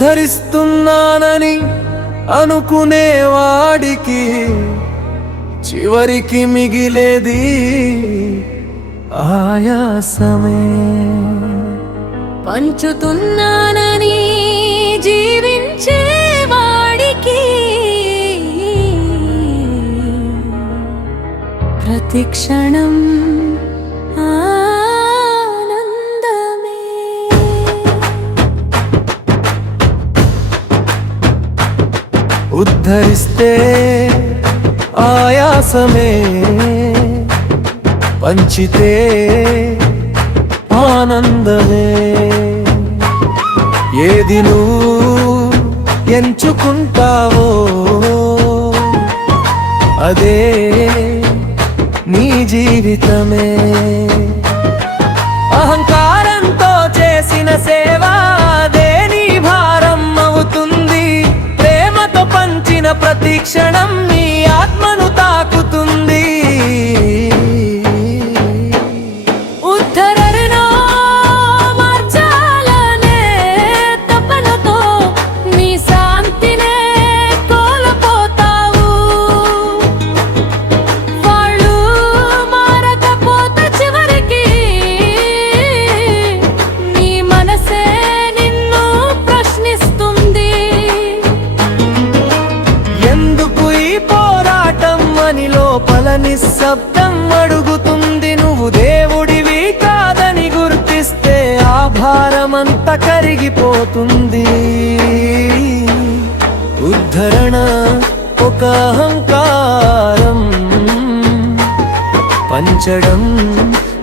ఉద్ధరిస్తున్నానని అనుకునేవాడికి చివరికి మిగిలేది ఆయాసమే. పంచుతున్నానని జీవించేవాడికి ప్రతి క్షణం ఆనందమే. ఉద్ధరిస్తే ఆయాసమే, పంచితే ఆనందమే. ఏది నువ్వు ఎంచుకుంటావో అదే నీ జీవితమే. అహంకారంతో చేసిన సేవ అదే నీ భారం అవుతుంది. ప్రేమతో పంచిన ప్రతి క్షణం నీ ఆత్మను తాకుతుంది. నిశ్శబ్దం అడుగుతుంది. నువ్వు దేవుడివి కాదని గుర్తిస్తే ఆ భారమంతా కరిగిపోతుంది. ఉద్ధరణ ఒక అహంకారం, పంచడం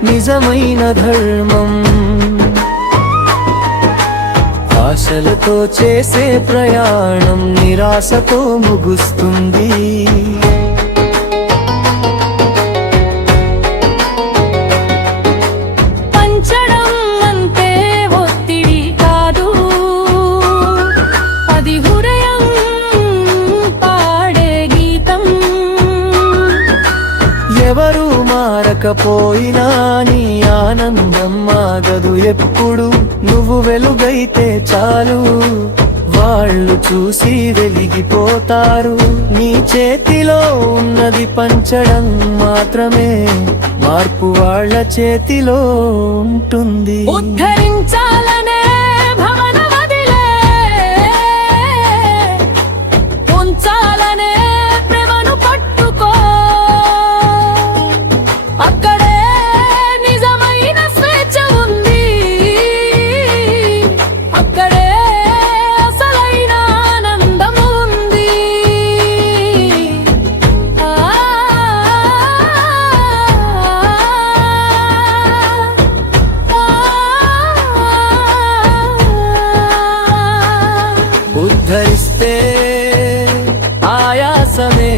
నిజమైన ధర్మం. ఆశలతో చేసే ప్రయాణం నిరాశతో ముగుస్తుంది. ఎవరు మారకపోయినా నీ ఆనందం ఆగదు ఎప్పుడు. నువ్వు వెలుగైతే చాలు, వాళ్ళు చూసి వెలిగిపోతారు. నీ చేతిలో ఉన్నది పంచడం మాత్రమే, మార్పు వాళ్ళ చేతిలో ఉంటుంది. ఉద్ధరించాలనే భవన వదిలే ఉంచాలనే ప్రేమను పట్టుకో. అక్కడే నిజమైన స్వేచ్ఛ ఉంది, అక్కడే అసలైన ఆనందం ఉంది. ఉద్ధరిస్తే ఆయాసమే,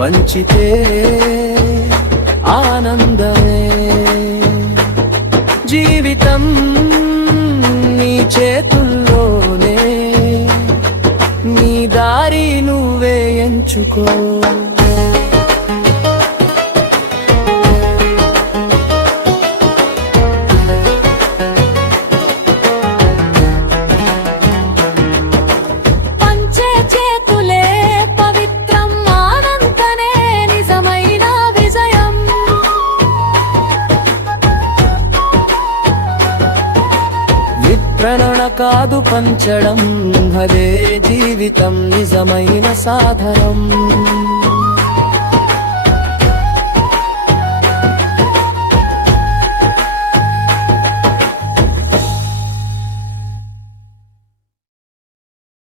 పంచితే ఆనందమే. జీవితం నీ చేతుల్లోనే, నీ దారి నువ్వే ఎంచుకో. ప్రణన కాదు పంచడం, అదే జీవితం నిజమైన సాధనం.